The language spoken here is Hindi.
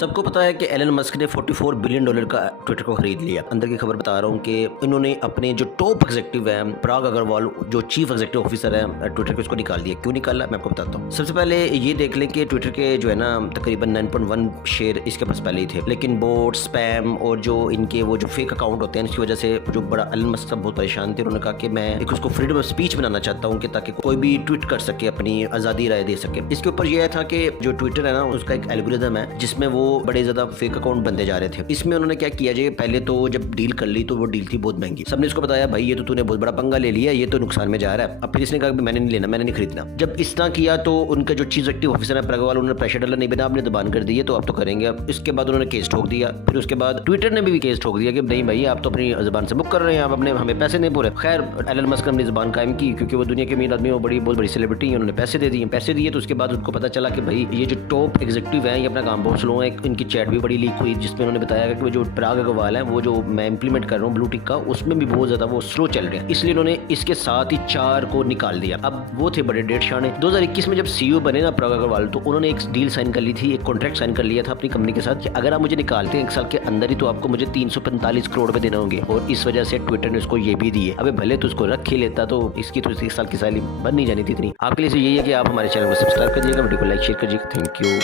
सबको पता है कि एलन मस्क ने $44 बिलियन का ट्विटर को खरीद लिया। अंदर की खबर बता रहा हूँ कि इन्होंने अपने जो टॉप एग्जीक्यूटिव हैं पराग अग्रवाल, जो चीफ एग्जीक्यूटिव ऑफिसर है ट्विटर के, उसको निकाल दिया। क्यों निकाला मैं आपको बताता हूँ। सबसे पहले ये देख लें कि ट्विटर के जो है ना तकरीबन 9.1 शेयर इसके पास पहले ही थे, लेकिन बोट स्पैम और जो इनके वो जो फेक अकाउंट होते हैं इसकी वजह से जो बड़ा एलन मस्क सब बहुत परेशान थे। उन्होंने कहा कि मैं एक उसको फ्रीडम ऑफ स्पीच बनाना चाहता हूँ कि ताकि कोई भी ट्वीट कर सके, अपनी आज़ादी राय दे सके। इसके ऊपर यह था कि जो ट्विटर है ना उसका एक एल्गोरिथम है जिसमें वो बड़े ज्यादा फेक अकाउंट बनते जा रहे थे। इसमें उन्होंने क्या किया जी, पहले तो जब डील कर ली तो वो डील थी बहुत महंगी। सबने इसको बताया भाई ये तो तूने बहुत बड़ा पंगा ले लिया, ये तो नुकसान में जा रहा है। अब फिर इसने कहा मैंने नहीं लेना, मैंने नहीं खरीदना। जब इस तरह किया तो उनका जो चीफ एक्टिव ऑफिसर है प्रगवाल, उन्होंने प्रेशर डाला, नहीं बना आपने दबान कर दिए तो आप तो करेंगे। अब इसके बाद उन्होंने केस ठोक दिया। फिर उसके बाद ट्विटर ने भी केस ठोक दिया कि नहीं भाई आप तो अपनी जुबान से बुक कर रहे हैं, आप अपने हमें पैसे नहीं पूरे। खैर एलन मस्क ने अपनी जुबान कायम की क्योंकि वो दुनिया के अमीर आदमी, वो बहुत बड़ी सेलिब्रिटी है, उन्होंने पैसे दे दिए। पैसे दिए तो उसके बाद उनको पता चला कि भाई ये जो टॉप एग्जीक्यूटिव है ये अपना काम बहुत स्लो है। इनकी चैट भी बड़ी लीक हुई जिसमें उन्होंने बताया कि वो जो पराग अग्रवाल है वो जो मैं इंप्लीमेंट कर रहा हूँ ब्लू टिक का, उसमें भी बहुत ज्यादा वो स्लो चल रहे हैं। इसलिए उन्होंने इसके साथ ही 4 को निकाल दिया। अब वो थे बड़े डेढ़ शाने। 2021 में जब सीईओ बने ना पराग अग्रवाल, तो उन्होंने एक डील साइन कर ली थी, एक कॉन्ट्रैक्ट साइन कर लिया था अपनी कंपनी के साथ कि अगर आप मुझे निकालते हैं 1 साल के अंदर ही तो आपको मुझे 345 करोड़ रुपए देने होंगे। और इस वजह से ट्विटर ने उसको ये भी दिए। अबे भले तो उसको रख ही लेता तो इसकी तो 1 साल की सैलरी बन नहीं जानी थी इतनी। आपके लिए यही है कि आप हमारे चैनल को सब्सक्राइब करिएगा, वीडियो को लाइक शेयर करिएगा। Thank you.